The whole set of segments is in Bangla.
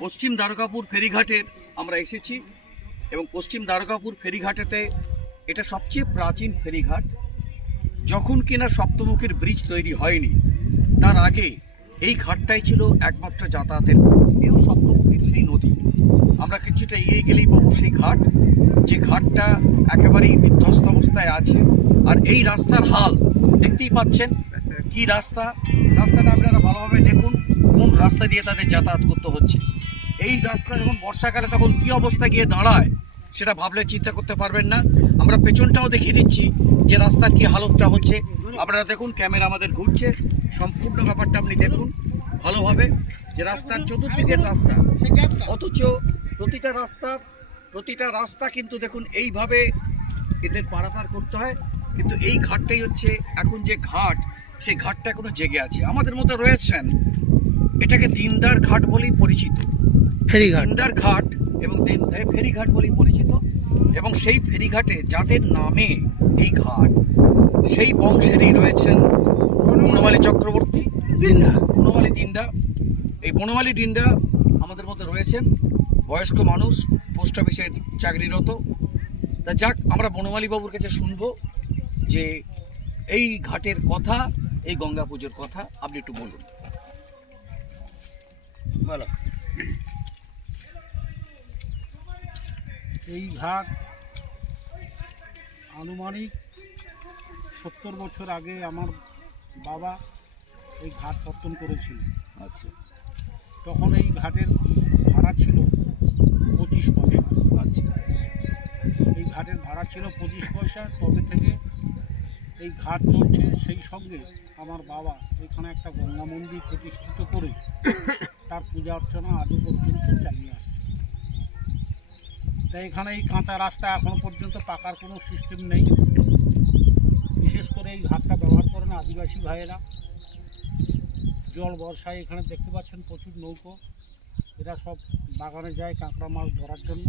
পশ্চিম দ্বারকাপুর ফেরিঘাটের আমরা এসেছি এবং পশ্চিম দ্বারকাপুর ফেরিঘাটেতে এটা সবচেয়ে প্রাচীন ফেরিঘাট। যখন কিনা সপ্তমুখীর ব্রিজ তৈরি হয়নি, তার আগে এই ঘাটটাই ছিল একমাত্র যাতায়াতের। এও সপ্তমুখীর সেই নদী। আমরা কিছুটা এগিয়ে গেলেই পাবো সেই ঘাট। যে ঘাটটা একেবারেই বিধ্বস্ত অবস্থায় আছে। আর এই রাস্তার হাল, দেখতেই পাচ্ছেন কি রাস্তা? রাস্তাটা আপনারা ভালোভাবে দেখুন। কোন রাস্তা দিয়ে তাদের যাতায়াত করতে হচ্ছে? এই রাস্তা যখন বর্ষাকালে তখন কি অবস্থা গিয়ে দাঁড়ায়, সেটা ভাবলে চিন্তা করতে পারবেন না। আমরা পেছনটাও দেখিয়ে দিচ্ছি যে রাস্তার কি হালতটা হচ্ছে। আপনারা দেখুন, ক্যামেরা আমাদের ঘুরছে। সম্পূর্ণ ব্যাপারটা আপনি দেখুন ভালোভাবে যে রাস্তার চতুর্দিকের রাস্তা। অথচ প্রতিটা রাস্তা প্রতিটা রাস্তা কিন্তু দেখুন এইভাবে এদের পারাপার করতে হয়। কিন্তু এই ঘাটটাই হচ্ছে এখন যে ঘাট, সেই ঘাটটা এখনও জেগে আছে। আমাদের মধ্যে রয়েছেন এটাকে দিনদার ঘাট বলেই পরিচিত। ফেরিঘাট। দিনদার ঘাট এবং দিন- ফেরিঘাট বলেই পরিচিত। এবং সেই ফেরিঘাটে যাদের নামে এই ঘাট সেই বংশেরই রয়েছেন বনমালী চক্রবর্তী দিনদা। বনমালী দিনডা এই বনমালী দিনডা আমাদের মধ্যে রয়েছেন বয়স্ক মানুষ পোস্ট অফিসের চাকরিরত। তা যাক আমরা বনমালী বাবুর কাছে শুনব যে এই ঘাটের কথা এই গঙ্গা পুজোর কথা। আপনি একটু বলুন। বলো এই ঘাট আনুমানিক সত্তর বছর আগে আমার বাবা এই ঘাট পত্তন করেছিল। আচ্ছা। তখন এই ঘাটের ভাড়া ছিল পঁচিশ পয়সা। আচ্ছা। এই ঘাটের ভাড়া ছিল পঁচিশ পয়সা তবে থেকে এই ঘাট চলছে সেই সঙ্গে আমার বাবা এখানে একটা গঙ্গা মন্দির প্রতিষ্ঠিত করে তার পূজা অর্চনা আজও পর্যন্ত চালিয়ে আসছে তাই এখানে এই কাঁচা রাস্তা এখনও পর্যন্ত পাকার কোনো সিস্টেম নেই। বিশেষ করে এই ঘাটটা ব্যবহার করেন আদিবাসী ভাইয়েরা। জল বর্ষায় এখানে দেখতে পাচ্ছেন প্রচুর নৌকো। এরা সব বাগানে যায় কাঁকড়া মাছ ধরার জন্য।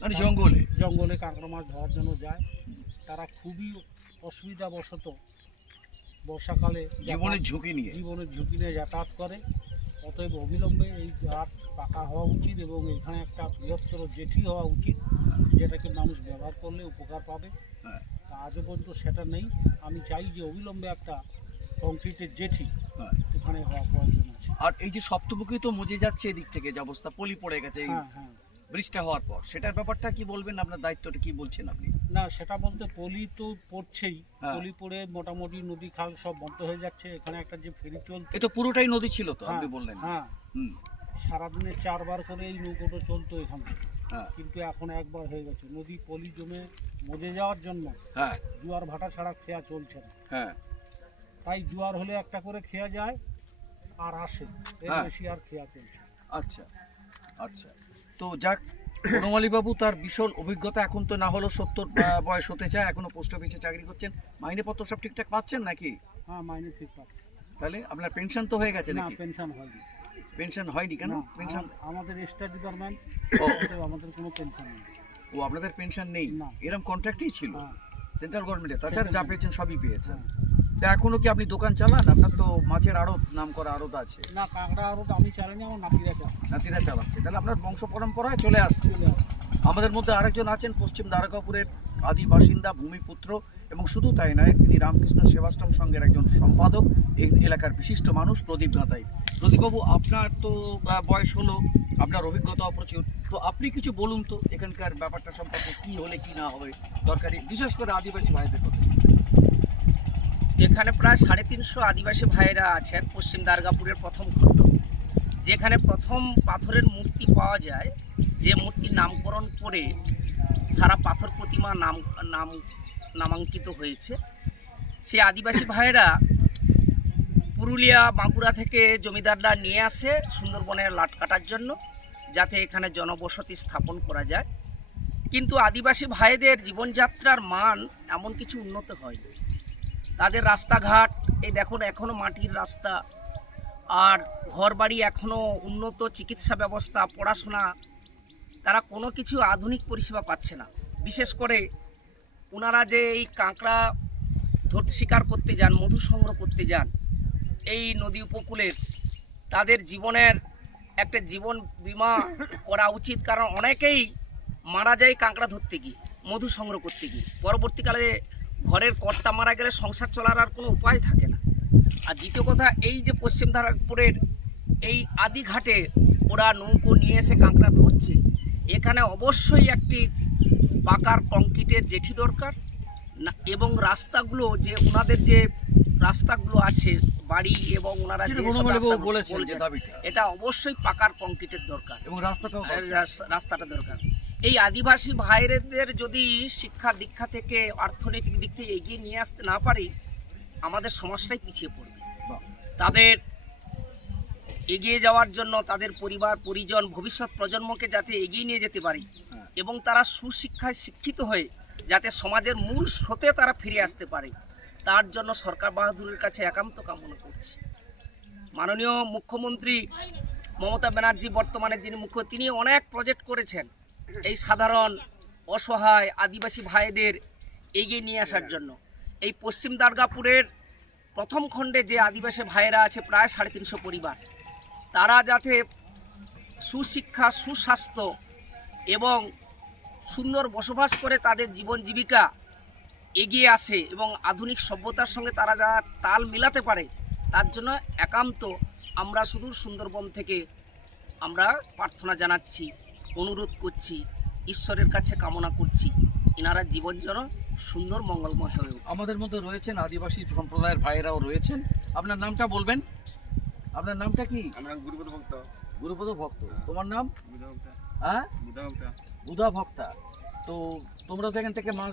মানে জঙ্গলে? জঙ্গলে কাঁকড়া মাছ ধরার জন্য যায়। তারা খুবই অসুবিধাবশত বর্ষাকালে জীবনের ঝুঁকি নিয়ে। জীবনের ঝুঁকি নিয়ে যাতায়াত করে। অতএব অবিলম্বে এই ঘাট পাকা হওয়া উচিত এবং এখানে একটা বৃহত্তর জেঠি হওয়া উচিত যেটাকে মানুষ ব্যবহার করলে উপকার পাবে। তা আজও পর্যন্ত সেটা নেই। আমি চাই যে অবিলম্বে একটা কংক্রিটের জেঠি। এখানে হওয়া প্রয়োজন আছে। আর এই যে সপ্তমুখী তো মজে যাচ্ছে এদিক থেকে যে অবস্থা পলি পড়ে গেছে এই হ্যাঁ হ্যাঁ। ব্রিজটা হওয়ার পর। সেটার ব্যাপারটা কি বলবেন? আপনার দায়িত্বটা কি বলছেন আপনি? না সেটা বলতে পলি তো পড়ছেই। হ্যাঁ। পলি পড়ে মোটামুটি নদী খাল সব বন্ধ হয়ে যাচ্ছে এখানে একটা যে ফেরি চলছে। এ তো পুরোটাই নদী ছিল তো আপনি হ্যাঁ, বললেন। হ্যাঁ। সারাদিনে চারবার করে এই নৌকোটা চলতো এখান থেকে। হ্যাঁ। কিন্তু এখন একবার হয়ে গেছে। নদী পলি জমে মজে যাওয়ার জন্য হ্যাঁ। জোয়ার ভাটা ছাড়া খেয়া চলছে না। হ্যাঁ। তাই জোয়ার হলে একটা করে খেয়া যায় আর আসে। এর। বেশি আর খেয়া চলছে আচ্ছা। আচ্ছা। তো যাক বাবু তার বিশাল অভিজ্ঞতা এখন তো না হলো সত্তর বয়স হতে চায় এখনও পোস্ট অফিসে চাকরি করছেন। মাইনে পত্র সব ঠিকঠাক পাচ্ছেন নাকি? হ্যাঁ মাইনে ঠিক পাচ্ছে। তাহলে আপনার পেনশন তো হয়ে গেছে না নাকি? পেনশন হয়নি। পেনশন হয়নি কেন? পেনশন আমাদের স্টেট ডিপার্টমেন্ট ও। আমাদের কোনো পেনশন নেই। ও আপনাদের পেনশন নেই। এরকম কন্ট্রাক্টই ছিল? হ্যাঁ। সেন্ট্রাল গভর্নমেন্টের তাছাড়া যা পেয়েছেন সবই পেয়েছেন। হ্যাঁ। তা এখনও কি আপনি দোকান চালান? আপনার তো মাছের আড়ত নাম করা আড়ত আছে। না কাঁকড়া আরও আমি চালানি আমার নাতিরা চালান নাতিরা চালাচ্ছে। তাহলে আপনার বংশ পরম্পরায় চলে আসছে। আমাদের মধ্যে আরেকজন আছেন পশ্চিম দ্বারকাপুরের আদি বাসিন্দা ভূমিপুত্র এবং শুধু তাই নয় তিনি রামকৃষ্ণ সেবাশ্রম সংঘের একজন সম্পাদক। এই এলাকার বিশিষ্ট মানুষ প্রদীপ ঘাতাই প্রদীপবাবু আপনার তো বয়স হলো আপনার অভিজ্ঞতাও প্রচুর। তো আপনি কিছু বলুন তো এখানকার ব্যাপারটা সম্পর্কে কি হলে কি না হবে দরকারি বিশেষ করে আদিবাসী ভাইদের কথা। এখানে প্রায় সাড়ে তিনশো আদিবাসী ভাইয়েরা আছেন পশ্চিম দারগাপুরের প্রথম খণ্ড। যেখানে প্রথম পাথরের মূর্তি পাওয়া যায়, যে মূর্তির নামকরণ করে সারা পাথর প্রতিমা নাম নাম, নামাঙ্কিত হয়েছে। সে আদিবাসী ভাইয়েরা পুরুলিয়া, বাঁকুড়া থেকে জমিদাররা নিয়ে আসে সুন্দরবনের লাট কাটার জন্য, যাতে এখানে জনবসতি স্থাপন করা যায়। কিন্তু আদিবাসী ভাইদের জীবনযাত্রার মান এমন কিছু উন্নত হয়নি। তাদের রাস্তাঘাট, এই দেখুন এখনও মাটির রাস্তা। আর ঘরবাড়ি এখনও উন্নত চিকিৎসা ব্যবস্থা, পড়াশোনা, তারা কোনো কিছু আধুনিক পরিষেবা পাচ্ছে না। বিশেষ করে ওনারা যে এই কাঁকড়া ধরতে শিকার করতে যান, মধু সংগ্রহ করতে যান, এই নদী উপকূলের, তাদের জীবনের একটা জীবন বীমা করা উচিত। কারণ অনেকেই মারা যায় কাঁকড়া ধরতে গিয়ে, মধু সংগ্রহ করতে গিয়ে। পরবর্তীকালে ঘরের কর্তা মারা গেলে সংসার চলার আর কোনো উপায় থাকে না। আর দ্বিতীয় কথা এই যে পশ্চিম ধারাপুরের এই আদি ঘাটে ওরা নৌকো নিয়ে এসে কাঁকড়া ধরছে এখানে অবশ্যই একটি পাকার কংক্রিটের জেঠি দরকার। না এবং রাস্তাগুলো যে ওনাদের যে রাস্তাগুলো আছে বাড়ি এবং ওনারা যে এটা অবশ্যই পাকার কংক্রিটের দরকার। এবং রাস্তাটা আর রাস্তাটা দরকার। এই আদিবাসী ভাইদের যদি শিক্ষা দীক্ষা থেকে অর্থনৈতিক দিক থেকে এগিয়ে নিয়ে আসতে না পারি আমাদের সমাজটাই পিছিয়ে পড়বে। তাদের এগিয়ে যাওয়ার জন্য তাদের পরিবার পরিজন ভবিষ্যৎ প্রজন্মকে যাতে এগিয়ে নিয়ে যেতে পারি হ্যাঁ। এবং তারা সুশিক্ষায় শিক্ষিত হয়ে যাতে সমাজের মূল স্রোতে তারা ফিরে আসতে পারে তার জন্য সরকার বাহাদুরের কাছে একান্ত কামনা করছি। মাননীয় মুখ্যমন্ত্রী মমতা ব্যানার্জি বর্তমানে যিনি মুখ্য তিনি অনেক প্রজেক্ট করেছেন। এই সাধারণ অসহায় আদিবাসী ভাইদের এগিয়ে নিয়ে আসার জন্য। এই পশ্চিম দুর্গাপুরের প্রথম খণ্ডে যে আদিবাসী ভাইয়েরা আছে প্রায় সাড়ে তিনশো পরিবার, তারা যাতে সুশিক্ষা, সুস্বাস্থ্য এবং সুন্দর বসবাস করে তাদের জীবন জীবিকা এগিয়ে আসে এবং আধুনিক সভ্যতার সঙ্গে তারা যা তাল মিলাতে পারে, তার জন্য একান্ত আমরা সুদূর সুন্দরবন থেকে আমরা প্রার্থনা জানাচ্ছি। অনুরোধ করছি ঈশ্বরের কাছে কামনা করছি এনারা জীবন যেন সুন্দর মঙ্গলময় হয়ে আমাদের মধ্যে রয়েছেন আদিবাসী সম্প্রদায়ের ভাইয়েরাও রয়েছেন। আপনার নামটা বলবেন? আপনার নামটা কি? আমরা গুরুপদ ভক্ত। গুরুপদ ভক্ত। তোমার নাম? বুধা হ্যাঁ? বুধা উদা ভক্তা। তো তোমরা তো এখান থেকে মাছ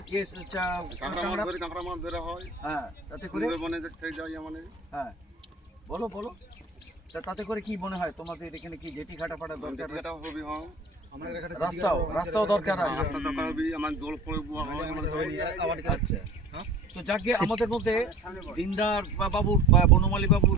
কাঁকড়া মাছ ধরে হয়। হ্যাঁ তাতে করে সুন্দরবনে যাই মানে। হ্যাঁ। বলো বলো। তাতে করে কি মনে হয়? তোমাদের এখানে কি জেটি ঘাটা ফাটা দরকার যেটা রাস্তাও রাস্তাও দরকার হয় তো যাকে আমাদের মধ্যে দিনদার বা বাবুর বা বনমালী বাবুর